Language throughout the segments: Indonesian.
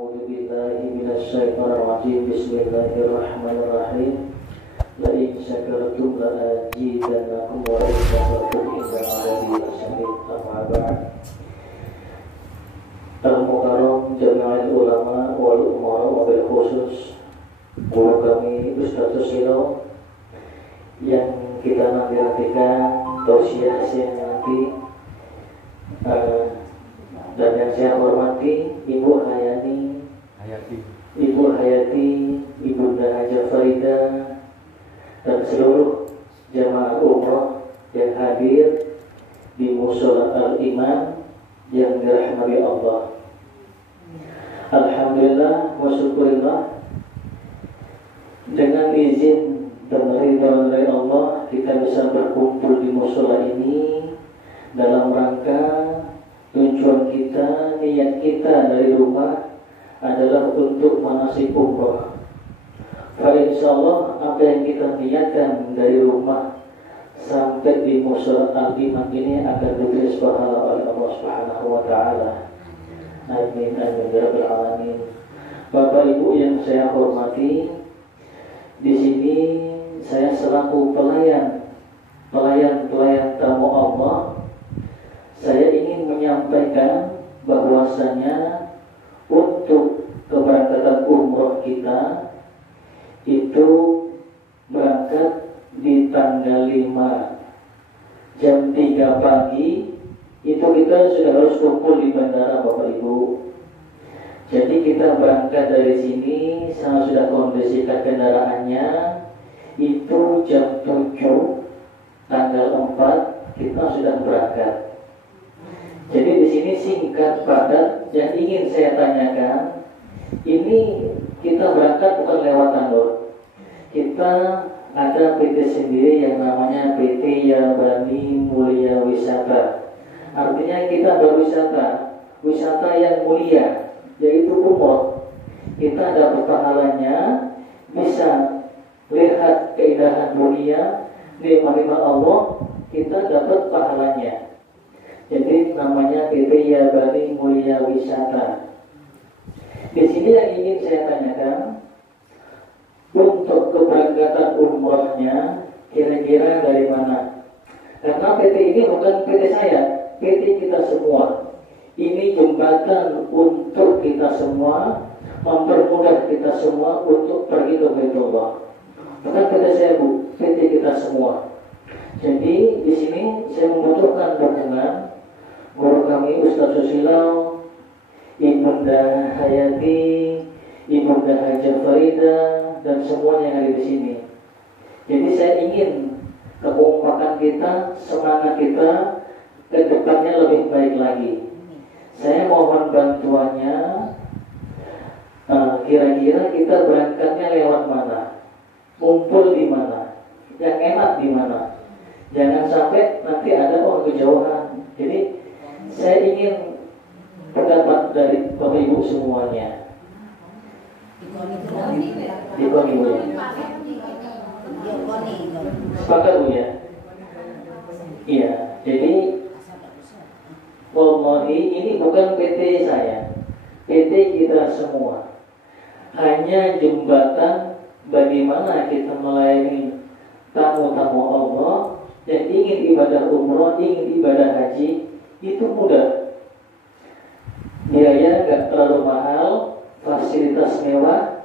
A'udzu billahi minasyaitonir rajim. Bismillahirrahmanirrahim. La in syakartum la azidannakum wa in kafartum inna 'adzabi lasyadid. Amma ba'd. Al-Mukarram Jami'ul Ulama wal Umara wa bil khusus guru kami Ustaz Susilo yang kita nantikan tausiah yang nanti dan yang saya hormati Ibu Hayati, Ibu Ibunda Haja Farida dan seluruh jamaah umrah yang hadir di Mushola Al-Iman yang dirahmati Allah. Alhamdulillah wa syukurillah, dengan izin dan ridha dari Allah kita bisa berkumpul di mushola ini dalam rangka tujuan kita, niat kita dari rumah adalah untuk manasik umrah. Insyaallah apa yang kita niatkan dari rumah sampai di mushola Al-Iman ini akan diberi pahala oleh Allah Subhanahu wa taala. Amin amin ya rabbal alamin. Bapak Ibu yang saya hormati, di sini saya selaku pelayan tamu Allah, saya ingin menyampaikan bahwasanya untuk keberangkatan umroh kita itu berangkat di tanggal 5 jam 3 pagi. Itu kita sudah harus kumpul di bandara Bapak Ibu. Jadi kita berangkat dari sini, saya sudah kondisikan kendaraannya, itu jam 7 tanggal 4 kita sudah berangkat. Jadi di sini singkat padat yang ingin saya tanyakan, ini kita berangkat bukan lewat Tanur. Kita ada PT sendiri yang namanya PT Yabani Mulia Wisata. Artinya kita berwisata yang mulia, yaitu umroh. Kita dapat pahalanya, bisa lihat keindahan dunia, nikmat Allah, kita dapat pahalanya. Jadi namanya PT Yabani Mulia Wisata. Di sini yang ingin saya tanyakan, untuk keberangkatan umrohnya kira-kira dari mana? Karena PT ini bukan PT saya, PT kita semua. Ini jembatan untuk kita semua, mempermudah kita semua untuk pergi ke Baitullah. Bukan PT saya Bu, PT kita semua. Jadi di sini saya membutuhkan dukungan guru kami Ustaz Susilo, Ibunda Hayati, Ibunda Haja Farida, dan semua yang ada di sini. Jadi saya ingin kekompakan kita, semangat kita ke depannya lebih baik lagi. Saya mohon bantuannya. Kira-kira kita berangkatnya lewat mana? Kumpul di mana? Yang enak di mana? Jangan sampai nanti ada kejauhan. Jadi saya ingin pendapat dari Bapak Ibu semuanya. Di Koni Bu ya. Sepakat Bu ya. Iya. Jadi wallahi ini bukan PT saya, PT kita semua. Hanya jembatan bagaimana kita melayani tamu-tamu Allah yang ingin ibadah umroh, ingin ibadah haji, itu mudah. Biaya nggak terlalu mahal, fasilitas mewah,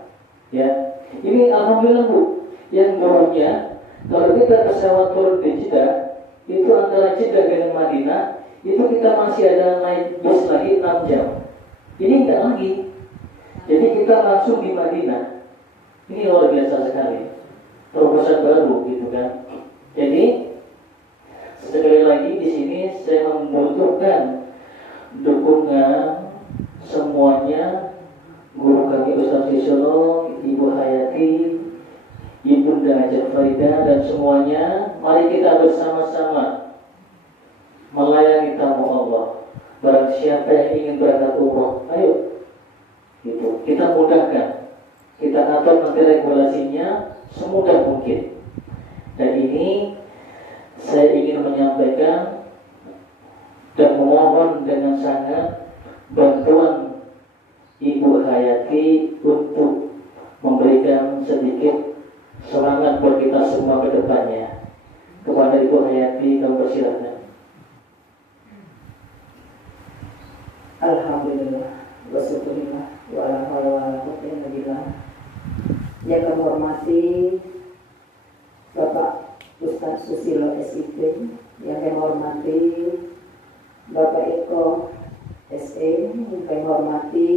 ya. Ini alhamdulillah Bu. Yang dulunya kalau kita pesawat turun di Jeddah, itu antara Jeddah dengan Madinah, itu kita masih ada naik bus lagi 6 jam. Ini enggak lagi. Jadi kita langsung di Madinah. Ini luar biasa sekali. Terobosan baru gitu kan. Jadi sekali lagi di sini saya membutuhkan dukungan semuanya, guru kami Ustaz Susilo, Ibu Hayati, Ibunda Haja Farida, dan semuanya. Mari kita bersama-sama melayani tamu Allah. Barang siapa yang ingin berangkat umroh, ayo gitu. Kita mudahkan, kita atur nanti regulasinya semudah mungkin. Dan ini saya ingin menyampaikan dan memohon dengan sangat bantuan Ibu Hayati untuk memberikan sedikit semangat buat kita semua ke depannya. Kepada Ibu Hayati, kami persilakan. Alhamdulillah, wasyukurillah, wala haula wala quwwata illa billah. Yang kami hormati Bapak Ustaz Susilo SIP, yang kami hormati Bapak Eko SE, yang kami hormati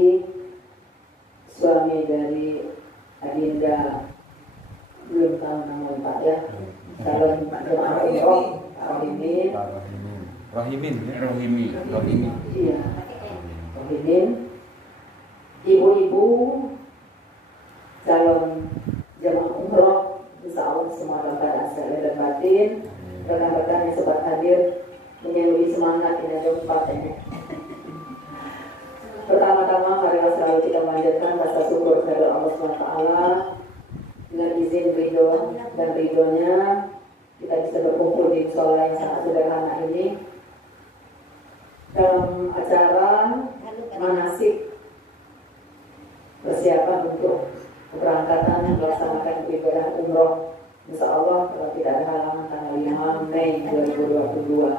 suami dari Adinda, belum tahu nama Pak ya, calon jemaah umroh Rahimin. Rohimi. Iya. Rohimin, ibu-ibu calon jemaah umroh, insya Allah semua dalam keadaan sehat dan batin. Rekan-rekan yang sempat hadir menyambut semangat ini ada tempatnya. Pertama-tama marilah selalu kita memanjatkan rasa syukur kepada Allah SWT dengan izin ridho dan ridhonya kita bisa berkumpul di musola yang sangat sederhana ini dalam acara manasik persiapan untuk keberangkatan melaksanakan ibadah umroh. Insya Allah kalau tidak ada halangan tanggal 5 Mei 2022.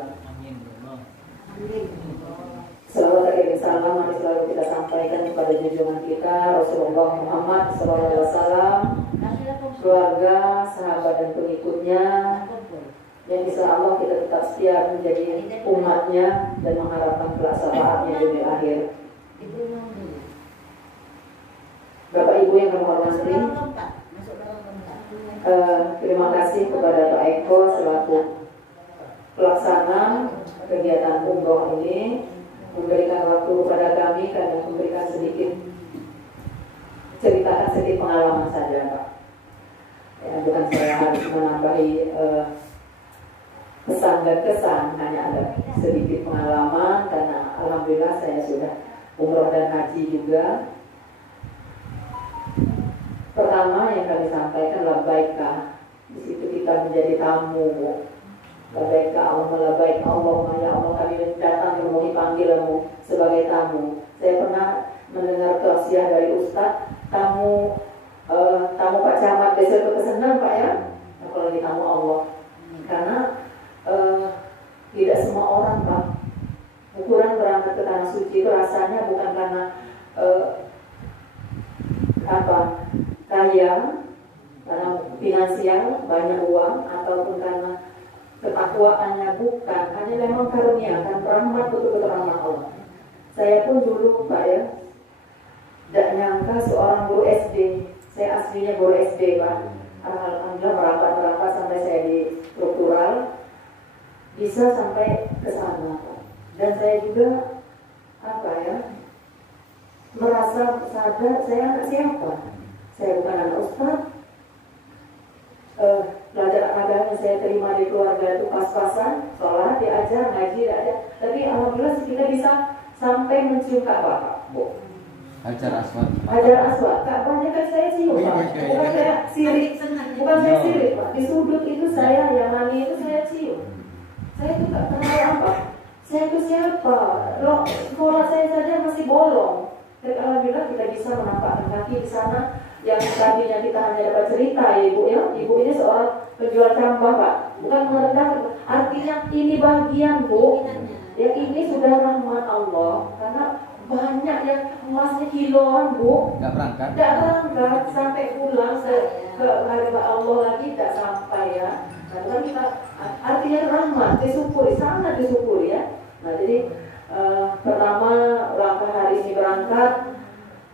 Salawat dan salam mari selalu kita sampaikan kepada junjungan kita Rasulullah Muhammad SAW, keluarga, sahabat dan pengikutnya, yang insya Allah kita tetap setia menjadi umatnya dan mengharapkan pelaksanaan dunia akhir. Bapak Ibu yang kami hormati, terima kasih kepada Pak Eko selaku pelaksana kegiatan umroh ini memberikan waktu kepada kami karena memberikan sedikit ceritakan sedikit pengalaman saja Pak. Ya, bukan saya harus menambahi pesan dan kesan, hanya ada sedikit pengalaman karena alhamdulillah saya sudah umroh dan haji juga. Pertama yang kami sampaikan labbaika. Di situ kita menjadi tamu. Labbaika Allahumma labbaik Allahumma ya Allah, kami datang memenuhi panggilanmu sebagai tamu. Saya pernah mendengar tausiah dari Ustadz, tamu Pak Camat besok itu kesenang Pak ya. Nah, kalau di tamu Allah. Karena tidak semua orang Pak ukuran berangkat ke tanah suci itu rasanya bukan karena kaya, karena finansial, banyak uang, ataupun karena ketakwaannya, bukan. Hanya memang karunia, kan rahmat, betul-betul rahmat Allah. Saya pun dulu Pak ya, tidak nyangka seorang guru SD, saya aslinya guru SD Pak. Alhamdulillah merapat sampai saya di struktural, bisa sampai ke sana Pak. Dan saya juga merasa sadar saya anak siapa. Saya bukan anak ustaz. Pelajaran agama yang saya terima di keluarga itu pas-pasan, sholat, diajar, ngaji, diajar. Tapi alhamdulillah kita bisa sampai mencium Ka'bah Pak, Bu. Hajar Aswad. Hajar Aswad, Ka'bahnya kan saya cium Pak. Bukan saya sirik, bukan saya sirik Pak. Di sudut itu saya, Yamani itu saya cium. Saya itu tak kenal apa. Saya itu siapa? Loh, sekolah saya saja masih bolong. Tapi alhamdulillah kita bisa menampakkan kaki di sana. Yang tadinya kita hanya dapat cerita ya Ibu ya. Ibu ini seorang penjual cambah Pak. Bukan merendahkan. Artinya ini bagian Bu. Yang ini sudah rahmat Allah. Karena banyak yang emasnya kiloan Bu. Nggak berangkat Sampai pulang ke hadapan Allah lagi tidak sampai ya. Nah, kan kita artinya rahmat, disyukuri, sangat disyukuri ya. Nah jadi pertama langkah hari ini berangkat,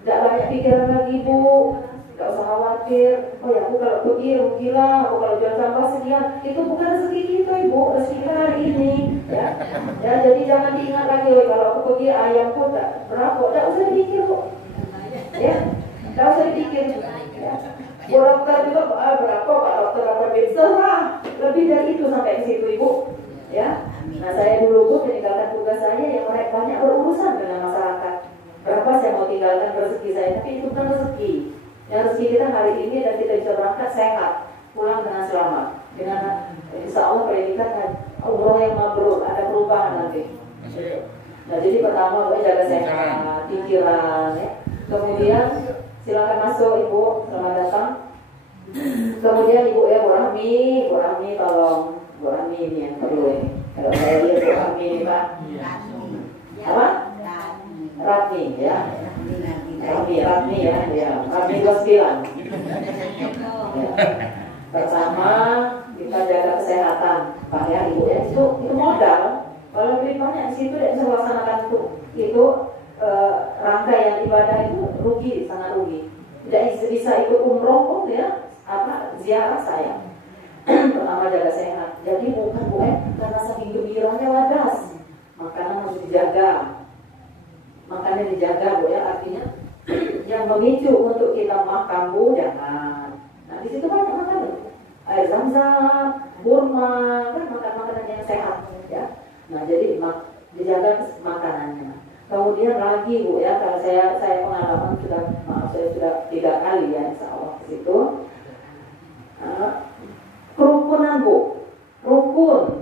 tidak banyak pikiran lagi Bu, tidak usah khawatir. Oh ya Bu, kalau pergi rugilah, aku kalau jual sampah sekian, itu bukan rezeki kita Ibu, rezeki kita hari ini ya. Ya jadi jangan diingat lagi, kalau aku pergi ayamku berapa, tidak usah dipikir Bu ya, tidak usah dipikir ya. Bu dokter juga berapa Pak dokter apa serah, lebih dari itu sampai ke situ Ibu ya. Nah saya dulu Bu meninggalkan tugas saya yang banyak berurusan dengan masyarakat. Berapa saya mau tinggalkan rezeki saya, tapi itu kan rezeki. Yang rezeki kita hari ini dan kita bisa berangkat sehat, pulang dengan selamat. Dengan insya Allah predikat umroh yang mabrur, ada perubahan nanti. Nah jadi pertama jaga sehat, pikiran ya. Kemudian silakan masuk Ibu, selamat datang. Kemudian Ibu ya, Bu Rahmi tolong, Bu Rahmi ini yang perlu ini. Kalau saya lihat Bu Rahmi ini Pak. Apa? Ratni ya. Ratni ya, Ratni 29. Ya. Pertama kita jaga kesehatan Pak ya Ibu ya, itu modal. Kalau lebih banyak di situ tidak bisa laksanakan itu rangkaian ibadah itu rugi, sangat rugi. Tidak bisa ikut umroh pun ya ziarah saya. Pertama jaga sehat. Jadi bukan Bu karena saking gembiranya wadas, makanan harus dijaga. Makanya dijaga Bu ya, artinya yang memicu untuk kita makan Bu jangan. Nah di situ banyak makanan, air zam-zam, kurma, kan makanan yang sehat ya. Nah jadi dijaga makanannya. Kemudian lagi Bu ya, kalau saya pengalaman saya sudah 3 kali ya insya Allah ke situ. Kerukunan Bu, rukun.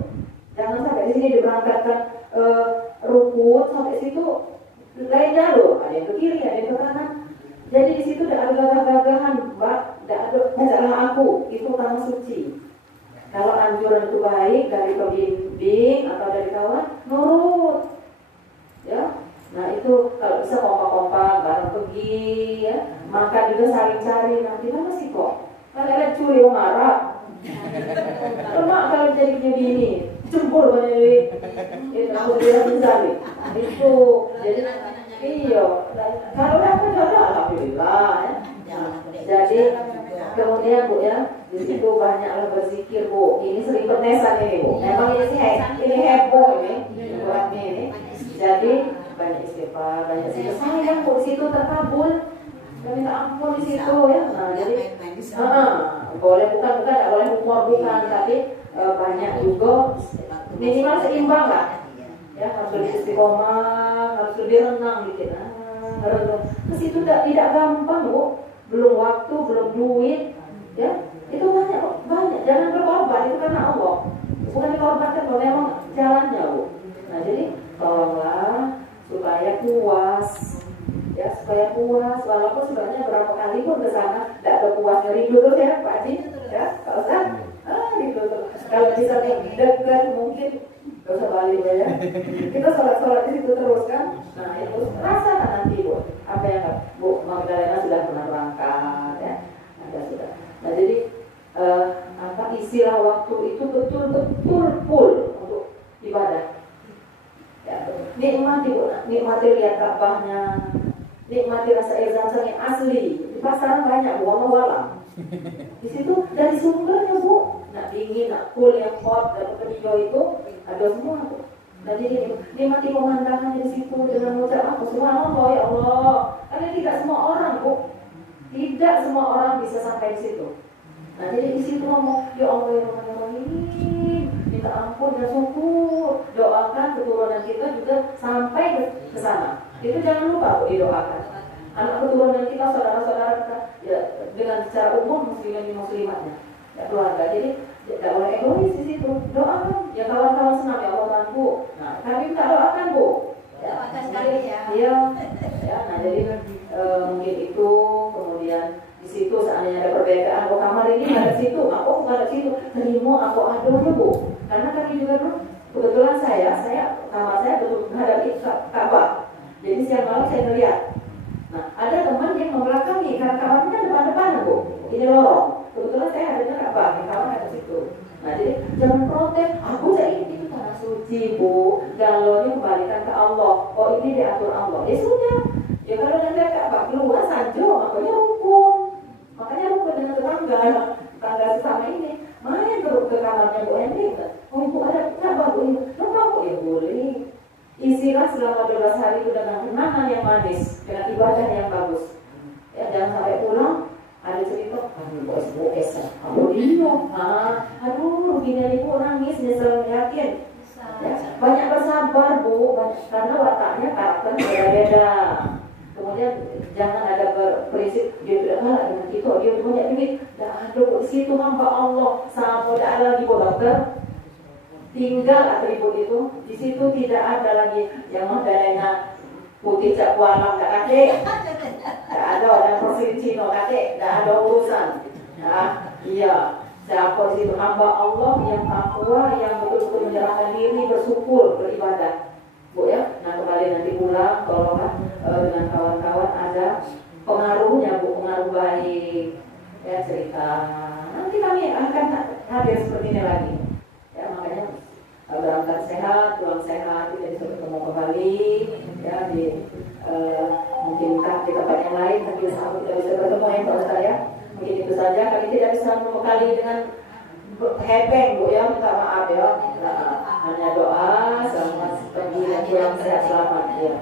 Jangan sampai di sini diberangkatkan rukun sampai situ lain jalur, ada yang ke kiri, ada yang ke kanan. Jadi di situ tidak ada gagah-gagahan, Mbak, tidak ada ajaklah aku, itu tanah suci. Kalau anjuran itu baik dari pembimbing atau dari kawan, nurut, ya. Nah itu kalau bisa kompak-kompak, bareng pergi, ya. Maka juga saling cari, nanti mana sih kok? Kalian curi orang Arab. Lemak kalau jadi begini, jempol banyak duit. Itu aku bilang misalnya. Itu jadi iya. Kalau dapat jodoh alhamdulillah ya. Jadi kemudian Bu ya, di situ banyaklah berzikir Bu. Ini sering penesan ini Bu. Memang ini heboh ini, buat ini. Jadi banyak istighfar, banyak zikir. Sayang Bu, di situ terkabul. Kita minta ampun di situ ya. Nah jadi boleh bukan tidak boleh humor bukan, tapi banyak juga minimal seimbang lah. Ya harus lebih istiqomah, harus lebih renang dikit. Terus itu tidak gampang Bu. Belum waktu, belum duit, ya itu banyak. Jangan berkorban, itu karena Allah. Bukan dikorbankan, kalau memang jalannya Bu. Nah jadi tolonglah supaya puas, ya supaya puas. Walaupun sebenarnya berapa kali pun ke sana tidak ada puasnya, rindu terus ya Pak Haji, ya Pak Ustaz. Rindu terus. Kalau bisa dekat mungkin gak usah balik ya. Kita sholat di situ terus kan. Nah itu rasakan nanti Bu. Apa yang Bu Magdalena sudah pernah berangkat ya. Sudah. Nah jadi istilah waktu itu betul-betul full untuk ibadah. Ya, nikmati lihat Ka'bahnya, nikmati rasa air zam-zam yang asli. Di pasaran banyak Bu, walang. Di situ dari sumbernya Bu. Nak dingin, nak cool, yang hot, dan hijau itu ada semua tuh. Nah jadi nikmati pemandangan di situ dengan mengucap apa? Subhanallah ya Allah. Karena tidak semua orang Bu, tidak semua orang bisa sampai di situ. Nah jadi di situ ngomong ya Allah ya Rahim, minta ampun dan syukur, doakan keturunan kita juga sampai ke sana. Itu jangan lupa Bu didoakan. Anak keturunan kita, saudara-saudara kita, ya dengan secara umum muslimin muslimatnya. Ya, keluarga, jadi tidak boleh egois di situ. Doakan, ya kawan-kawan senang ya Allah bantu. Nah, kami minta doakan Bu. Doakan sekali ya. Iya. Ya, nah jadi mungkin itu, kemudian di situ seandainya ada perbedaan. Oh kamar ini ada situ, aku nggak ada situ. Terima aku adonya Bu. Karena kami juga dulu, kebetulan kamar saya betul menghadapi Ka'bah. Jadi siang malam saya melihat. Nah, ada teman yang membelakangi karena kamarnya depan-depan Bu. Ini lorong. Kebetulan saya adanya Ka'bah, yang kawan ada situ. Nah jadi jangan protes. Aku jadi itu tanah suci Bu. Kalau ini kembalikan ke Allah. Oh ini diatur Allah. Ya sudah. Ya kalau nanti Ka'bah keluar sanjo, makanya rukun. Makanya rukun dengan tetangga sesama ini. Main ke kamarnya Bu Henry. Oh Ibu ada Ka'bah Bu. Kenapa Bu? Ya boleh. Isilah selama 12 hari itu dengan kenangan yang manis, dengan ibadah yang bagus. Ya jangan sampai pulang. Ada cerita, aduh begini Ibu nangis, nyesel yakin. Ya, banyak bersabar Bu, karena wataknya karakter beda-beda. Kemudian jangan ada berprinsip dia tidak kalah dengan kita, dia punya duit. Dah ada di situ hamba Allah, sama tidak ada lagi Bu dokter. Tinggal atribut itu, di situ tidak ada lagi yang modelnya putih cak walang tak kakek. ada dan Presiden Cina kata dah ada urusan. Iya. Siapa di situ hamba Allah yang takwa, yang betul-betul menyerahkan diri, bersyukur, beribadah. Bu ya, nah kembali nanti pulang kalau dengan kawan-kawan ada pengaruhnya Bu, pengaruh baik ya cerita. Nanti kami akan hadir seperti ini lagi. Ya makanya berangkat sehat, pulang sehat, kita bisa bertemu kembali ya di mungkin di tempat yang lain, tapi sama kita bisa bertemu ya Pak Ustaz ya. Mungkin itu saja, kami tidak bisa membekali dengan hepeng Bu ya, minta maaf ya. Hanya doa selamat pergi dan pulang sehat selamat ya.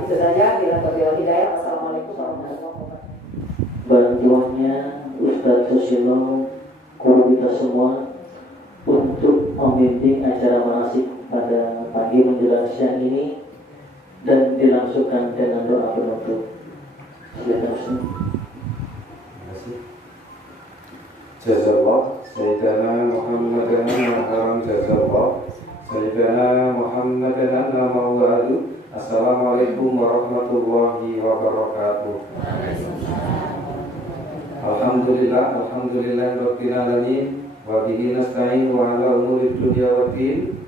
Itu saja, bila terjadi hidayah. Wassalamualaikum warahmatullahi wabarakatuh. Bantuannya Ustadz Susilo, guru kita semua untuk membimbing acara manasik pada pagi menjelang siang ini dan dilangsungkan dengan doa penutup. Silakan Ustaz. Jazallah Sayyidina Muhammadan Al-Haram Jazallah Sayyidina Muhammadan Al-Mawadu. Assalamualaikum warahmatullahi wabarakatuh. Alhamdulillah Rabbil Alamin wa bihi nasta'in wa ala umuri dunya waddin.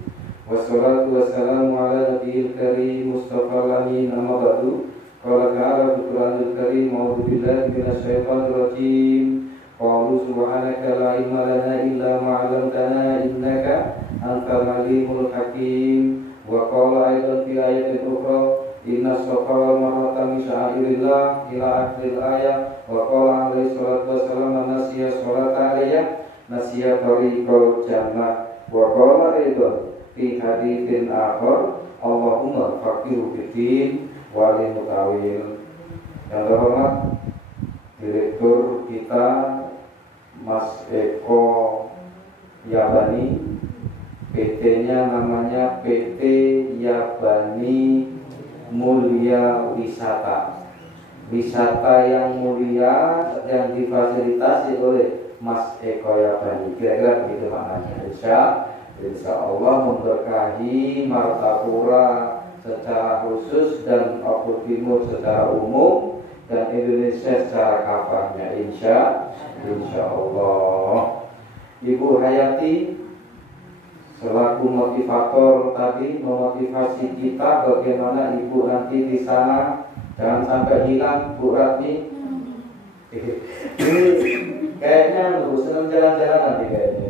Wassalatu wassalamu ala nabiyil karim Mustafa al-amin amma ba'du. Qala ta'ala fil Qur'anil karim a'udzu billahi minasy syaithanir rajim. Qalu subhanaka la ilma lana illa ma 'allamtana innaka antal alimul hakim. Wa qala aidan fi ayatin ukhra inna as-safa wal marwata min sya'airillah ila akhiril ayat. Wa qala alaihi salatu wassalam man nasiya sholata alayya nasiya tariqal jannah. Wa qala aidan fi haditsin akhar Allahumma faqihu fid-din wa alimhu tawil. Yang terhormat Direktur kita Mas Eko Yabani, PT-nya namanya PT Yabani Mulia Wisata. Wisata yang mulia yang difasilitasi oleh Mas Eko Yabani. Kira-kira begitu maknanya. Insya Allah memberkahi Martapura secara khusus dan Papua Timur secara umum dan Indonesia secara kafahnya insya Allah. Ibu Hayati selaku motivator tadi memotivasi kita bagaimana ibu nanti di sana jangan sampai hilang Bu Ratni. Ini kayaknya lu senang jalan-jalan nanti kayaknya.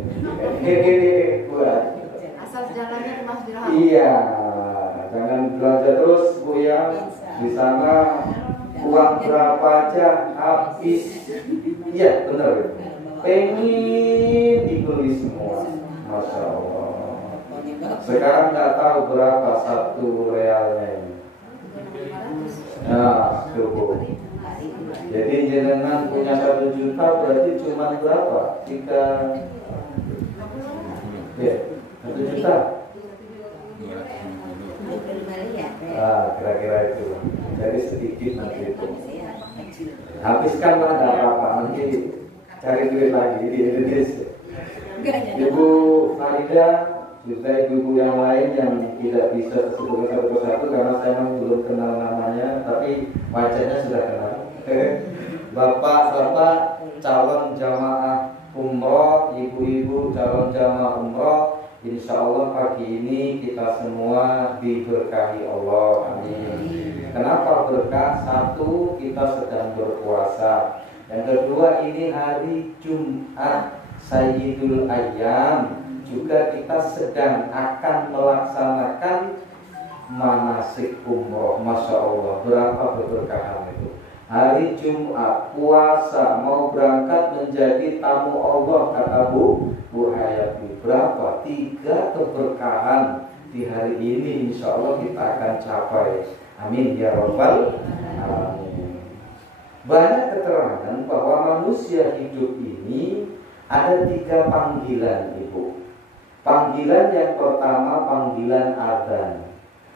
Bu Ratni. Asal jalannya ke Masjidil Haram. Iya, jangan belanja terus Bu ya. Di sana uang berapa aja habis. Iya benar. Pengen dibeli semua. Masya Allah. Sekarang nggak tahu berapa satu realnya ini. Nah, cukup. Jadi jenengan punya 1 juta berarti cuma berapa? 3 ya, 1 juta. Kira-kira itu. Jadi sedikit nanti itu. Habiskanlah nggak apa-apa, nanti cari duit lagi di Indonesia. Ibu Farida, juga ibu-ibu yang lain yang tidak bisa disebutkan satu persatu karena saya memang belum kenal namanya, tapi wajahnya sudah kenal. Bapak-bapak calon jamaah umroh, ibu-ibu calon jamaah umroh, insya Allah pagi ini kita semua diberkahi Allah. Amin. Kenapa berkah? 1, kita sedang berpuasa. Yang kedua, ini hari Jumat Sayyidul Ayyam. Juga kita sedang akan melaksanakan manasik umroh. Masya Allah, berapa keberkahan itu. Hari Jumat, puasa, mau berangkat menjadi tamu Allah, kata Bu Hayati. Berapa? 3 keberkahan di hari ini, insya Allah kita akan capai. Amin ya Rabbal Alamin. Banyak keterangan bahwa manusia hidup ini ada 3 panggilan, Ibu. Panggilan yang pertama panggilan adzan.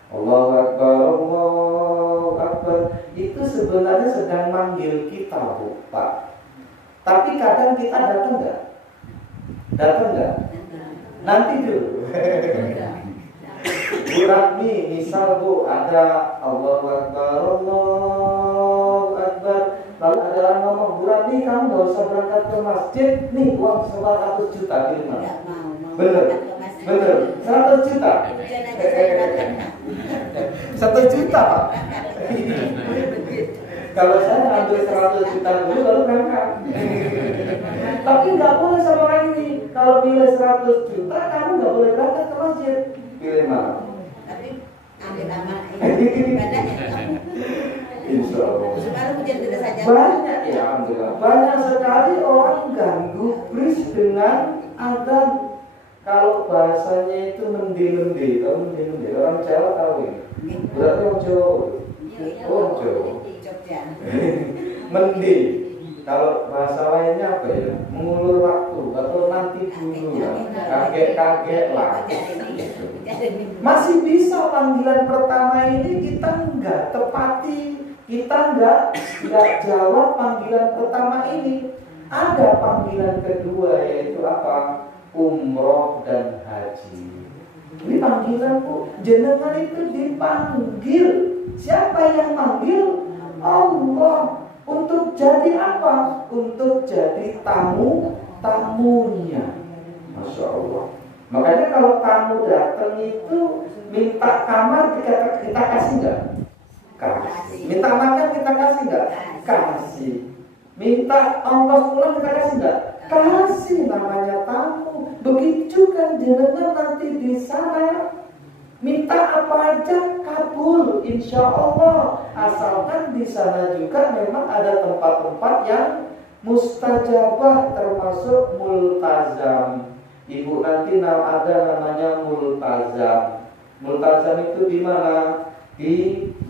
Allahu Akbar, Allahu Akbar. Itu sebenarnya sedang manggil kita, Bu, Pak. Tapi kadang kita datang enggak? Datang enggak? Nanti dulu. Bu Ratni, misal Bu ada Allahu Akbar, Allahu Akbar. Lalu ada orang ngomong, Bu Rati kamu gak usah berangkat ke masjid, nih uang 100 juta di mana? Tidak mau. Bener, bener, 100 juta. 1 juta Pak. Kalau saya ambil 100 juta dulu baru berangkat. Tapi nggak boleh sama orang ini. Kalau nilai 100 juta kamu nggak boleh berangkat ke masjid. Pilih mana? Tapi ambil nama ibadahnya. Insya Allah. Sekarang hujan tidak saja. Banyak ya, alhamdulillah. Banyak sekali orang ganggu bris dengan adzan. Kalau bahasanya itu mendi-mendi, tahu mendi-mendi? Orang Jawa tahu ini. Berarti orang Jawa. Oh Jawa. Mendi. Kalau bahasa lainnya apa ya? Mengulur waktu atau nanti dulu lah. Kakek-kakek lah. Masih bisa panggilan pertama ini kita nggak tepati, kita nggak jawab panggilan pertama ini. Ada panggilan kedua yaitu apa? Umroh dan haji. Ini panggilan Bu. Jenengan itu dipanggil. Siapa yang manggil? Allah. Untuk jadi apa? Untuk jadi tamunya. Masya Allah. Makanya kalau tamu datang itu minta kamar kita kasih nggak? Kasih. Minta makan kita kasih nggak? Kasih. Minta ongkos pulang kita kasih nggak? Kasih, namanya tamu. Begitu kan jenengan nanti di sana minta apa aja kabul, insya Allah. Asalkan di sana juga memang ada tempat-tempat yang mustajabah termasuk multazam. Ibu nanti ada namanya multazam. Multazam itu di mana? Di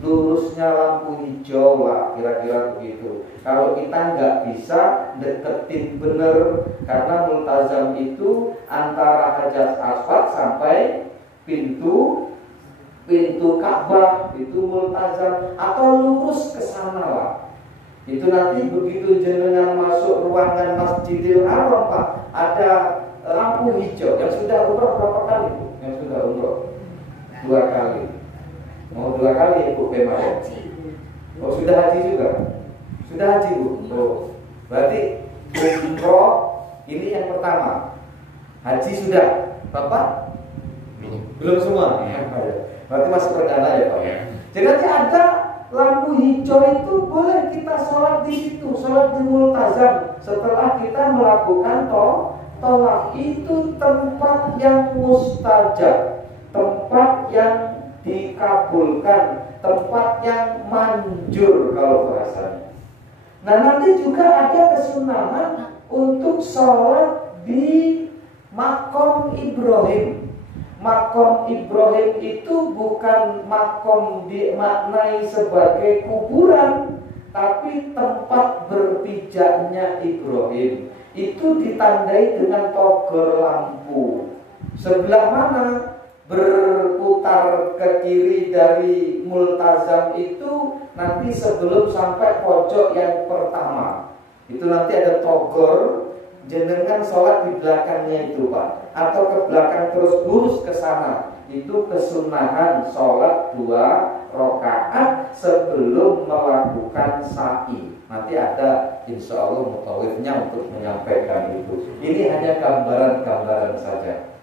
lurusnya lampu hijau lah, kira-kira begitu. Kalau kita nggak bisa deketin bener, karena multazam itu antara Hajar Aswad sampai pintu Ka'bah itu multazam, atau lurus ke sana lah. Itu nanti begitu jenengan masuk ruangan Masjidil Haram Pak, ada lampu hijau. Yang sudah umroh berapa kali Bu? Yang sudah umroh 2 kali. Mau 2 kali Ibu kemarin? Oh sudah haji juga? Sudah haji Bu? Oh berarti umroh ini yang pertama. Haji sudah, Bapak? Belum semua? Berarti masih perdana ya Pak? Jadi nanti ada lampu hijau itu boleh kita sholat di situ, sholat di multazam. Setelah kita melakukan tawaf, itu tempat yang mustajab, tempat yang dikabulkan, tempat yang manjur kalau bahasanya. Nah nanti juga ada kesunahan untuk sholat di Makom Ibrahim. Makom Ibrahim itu bukan makom dimaknai sebagai kuburan, tapi tempat berpijaknya Ibrahim. Itu ditandai dengan toger lampu. Sebelah mana? Berputar ke kiri dari multazam itu nanti sebelum sampai pojok yang pertama. Itu nanti ada toger. Jenengan sholat di belakangnya itu Pak, atau ke belakang terus lurus ke sana. Itu kesunahan sholat 2 rakaat sebelum melakukan sa'i. Nanti ada insya Allah mutawifnya untuk menyampaikan itu. Ini hanya gambaran-gambaran saja.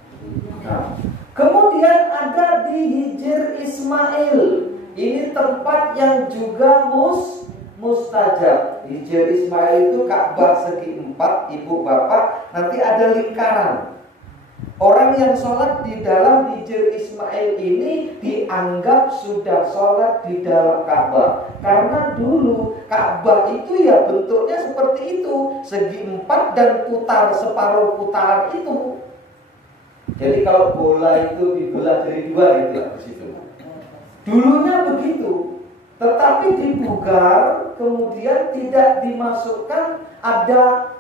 Nah, kemudian ada di Hijr Ismail. Ini tempat yang juga mustajab. Hijr Ismail itu Ka'bah segi 4, ibu bapak, nanti ada lingkaran. Orang yang sholat di dalam Hijr Ismail ini dianggap sudah sholat di dalam Ka'bah. Karena dulu Ka'bah itu ya bentuknya seperti itu, segi 4 dan putar separuh putaran itu. Jadi kalau bola itu dibelah jadi 2 gitu di situ. Dulunya begitu. Tetapi dibugar, kemudian tidak dimasukkan ada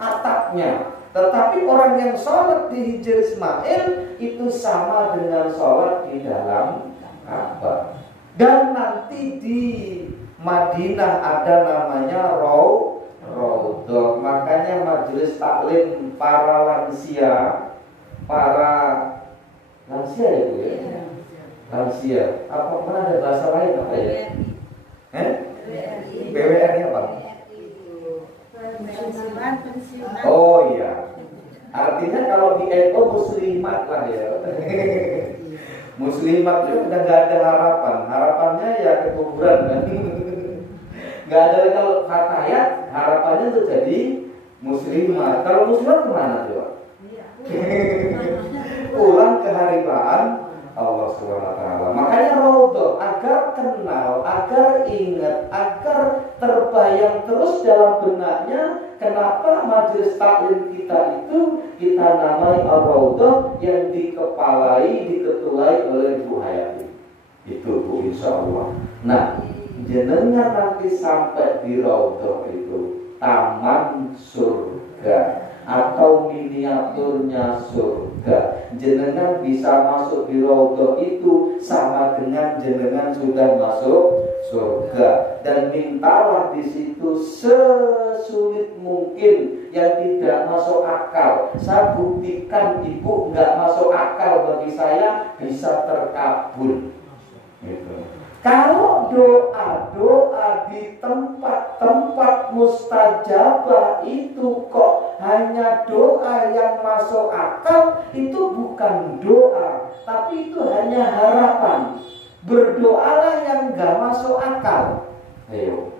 atapnya. Tetapi orang yang sholat di Hijr Ismail itu sama dengan sholat di dalam Ka'bah. Dan nanti di Madinah ada namanya Raudhah. Makanya majelis taklim para lansia ya Bu ya? Lansia. Apa pernah ada bahasa lain apa ya? PWR-nya Oh iya. Artinya kalau di NU muslimat lah ya. Muslimat itu udah nggak ada harapan. Harapannya ya ke kuburan kan. Nggak ada kalau fatayat harapannya untuk jadi muslimat. Kalau muslimat kemana coba? Pulang ke haribaan Allah SWT. Makanya raudhah agar kenal, agar ingat, agar terbayang terus dalam benaknya kenapa majelis taklim kita itu kita namai raudhah yang diketuai oleh Bu Hayati. Itu Bu, insya Allah. Nah, jenengan nanti sampai di raudhah itu taman surga atau miniaturnya surga. Jenengan bisa masuk di raudhah itu sama dengan jenengan sudah masuk surga. Dan mintalah di situ sesulit mungkin yang tidak masuk akal. Saya buktikan ibu nggak masuk akal bagi saya bisa terkabul. Gitu. Kalau doa-doa di tempat-tempat mustajabah itu kok hanya doa yang masuk akal, itu bukan doa, tapi itu hanya harapan. Berdoalah yang gak masuk akal. Ayo.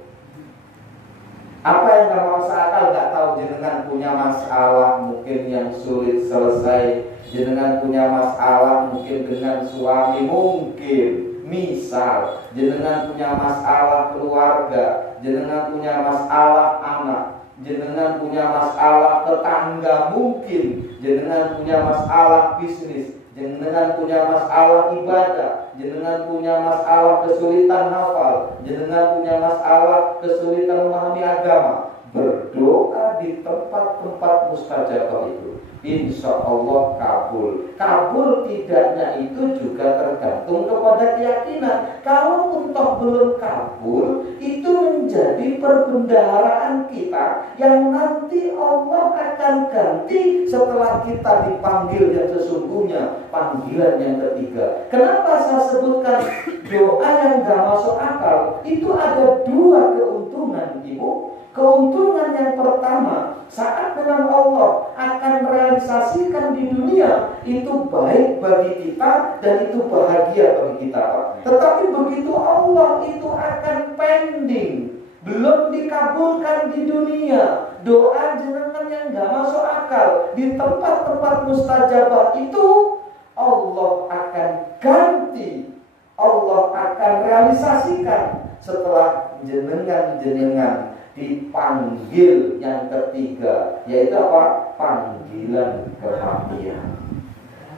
Apa yang gak masuk akal? Gak tahu. Jenengan punya masalah mungkin yang sulit selesai. Jenengan punya masalah mungkin dengan suami mungkin. Misal, jenengan punya masalah keluarga, jenengan punya masalah anak, jenengan punya masalah tetangga mungkin, jenengan punya masalah bisnis, jenengan punya masalah ibadah, jenengan punya masalah kesulitan hafal, jenengan punya masalah kesulitan memahami agama. Berdoa di tempat-tempat mustajabah itu insya Allah kabul. Kabul tidaknya itu juga tergantung kepada keyakinan. Kalau untuk belum kabul, itu menjadi perbendaharaan kita yang nanti Allah akan ganti setelah kita dipanggil yang sesungguhnya, panggilan yang ketiga. Kenapa saya sebutkan doa yang gak masuk akal? Itu ada dua keuntungan, Ibu. Keuntungan yang pertama, saat dengan Allah akan merealisasikan di dunia, itu baik bagi kita dan itu bahagia bagi kita, Pak. Tetapi begitu Allah itu akan pending, belum dikabulkan di dunia, doa jenengan yang gak masuk akal di tempat-tempat mustajabah itu Allah akan ganti, Allah akan realisasikan setelah jenengan dipanggil yang ketiga, yaitu apa? Panggilan kematian.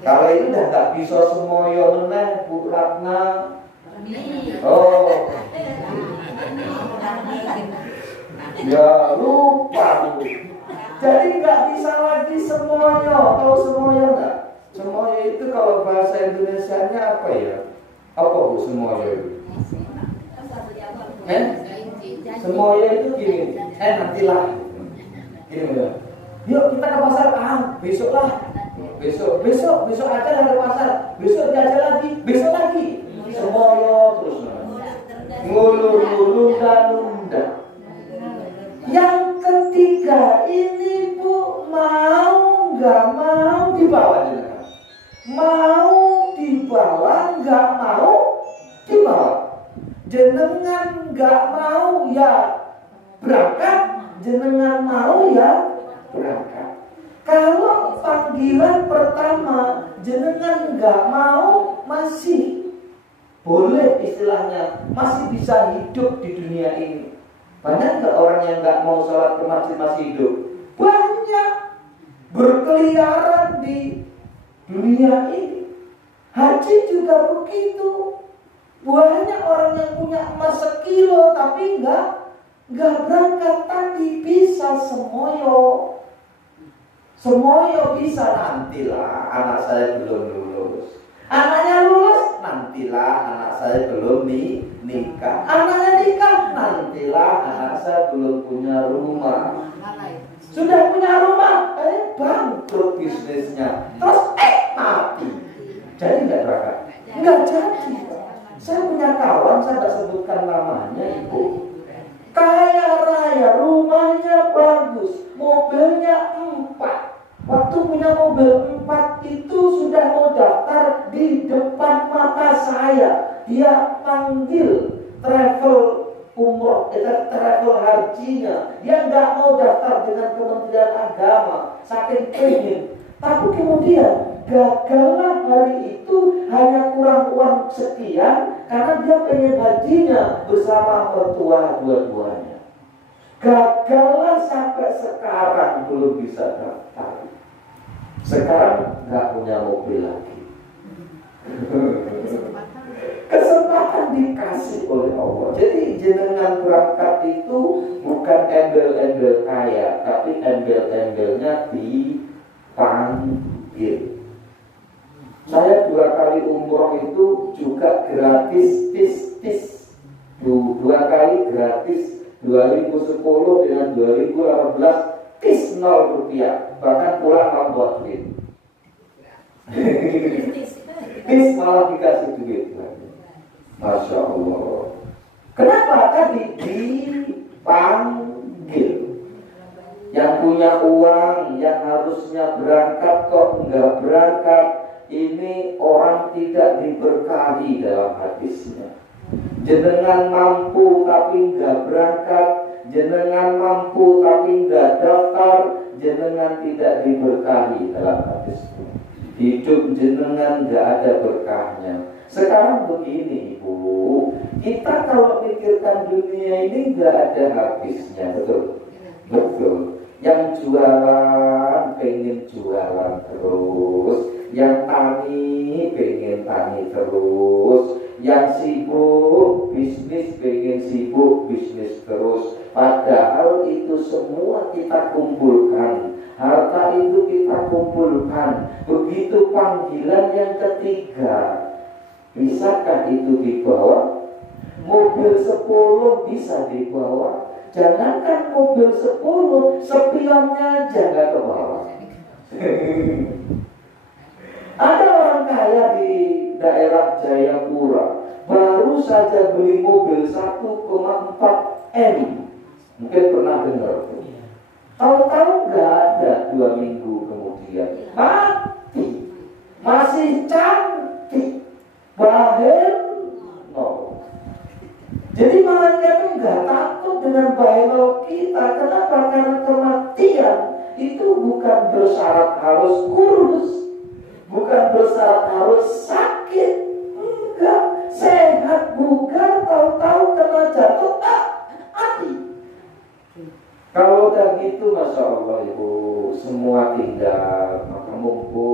Kalau itu udah gak bisa semoyo meneh Bu Ratna. Oh, ya lupa Bu. Jadi gak bisa lagi semoyo. Tahu semoyo gak? Semoyo itu kalau bahasa Indonesianya apa ya? Apa Bu semoyo itu? Semoyo itu gini, nantilah. Gini ya. Yuk kita ke pasar, besok lah. Besok aja lah ke pasar. Besok aja lagi, besok lagi. Semoyo terus. Ngulur-ngulur dan nunda. Yang ketiga ini Bu, mau nggak mau dibawa jenengan. Mau dibawa, nggak mau dibawa. Jenengan nggak mau ya berangkat, jenengan mau ya berangkat. Kalau panggilan pertama jenengan nggak mau, masih boleh istilahnya, masih bisa hidup di dunia ini. Banyak nggak orang yang nggak mau sholat ke masjid masih hidup? Banyak, berkeliaran di dunia ini. Haji juga begitu. Banyak orang yang punya emas sekilo tapi nggak berangkat, tapi bisa semoyo. Semoyo bisa, nantilah anak saya belum lulus. Anaknya lulus, nantilah anak saya belum nikah. Anaknya nikah, nantilah anak saya belum punya rumah. Sudah punya rumah, bangkrut bisnisnya. Terus mati. Jadi nggak berangkat, nggak jadi. Saya punya kawan, saya tak sebutkan namanya, Ibu. Kaya raya, rumahnya bagus, mobilnya travel hajinya. Dia nggak mau daftar dengan Kementerian Agama, saking pengen. Tapi kemudian gagallah hari itu, hanya kurang uang sekian karena dia pengen hajinya bersama mertua dua-duanya. Gagallah sampai sekarang belum bisa daftar. Sekarang nggak punya mobil lagi. Kesempatan dikasih oleh Allah. Jadi jenengan berangkat itu bukan embel-embel kaya, tapi embel-embelnya dipanggil. Saya 2 kali umroh itu juga gratis, tis. 2 kali gratis, 2010 dengan 2018 tis 0 rupiah. Bahkan pulang nggak buat duit. Tis malah dikasih duit lagi. Masya Allah. Kenapa tadi dipanggil? Yang punya uang, yang harusnya berangkat kok enggak berangkat. Ini orang tidak diberkahi dalam hadisnya. Jenengan mampu tapi enggak berangkat, jenengan mampu tapi enggak daftar, jenengan tidak diberkahi dalam hadisnya. Hidup jenengan enggak ada berkahnya. Sekarang begini Ibu, kita kalau pikirkan dunia ini nggak ada habisnya, betul? Betul. Yang jualan pengen jualan terus, yang tani pengen tani terus, yang sibuk bisnis pengen sibuk bisnis terus. Padahal itu semua kita kumpulkan, harta itu kita kumpulkan. Begitu panggilan yang ketiga, bisakah itu dibawa? Mobil 10 bisa dibawa. Jangankan mobil 10, spionnya aja gak kebawa. Ada orang kaya di daerah Jayapura, baru saja beli mobil 1,4 M. Mungkin pernah dengar. Tahu-tahu gak ada 2 minggu kemudian mati. Masih cantik, bahir no. Jadi malaikat itu nggak takut dengan bahir kita. Kenapa? Karena kematian itu bukan bersyarat harus kurus, bukan bersyarat harus sakit, enggak. Sehat bukan, tahu-tahu kena jatuh mati. Kalau udah gitu, Masya Allah Ibu, semua tinggal. Maka mumpung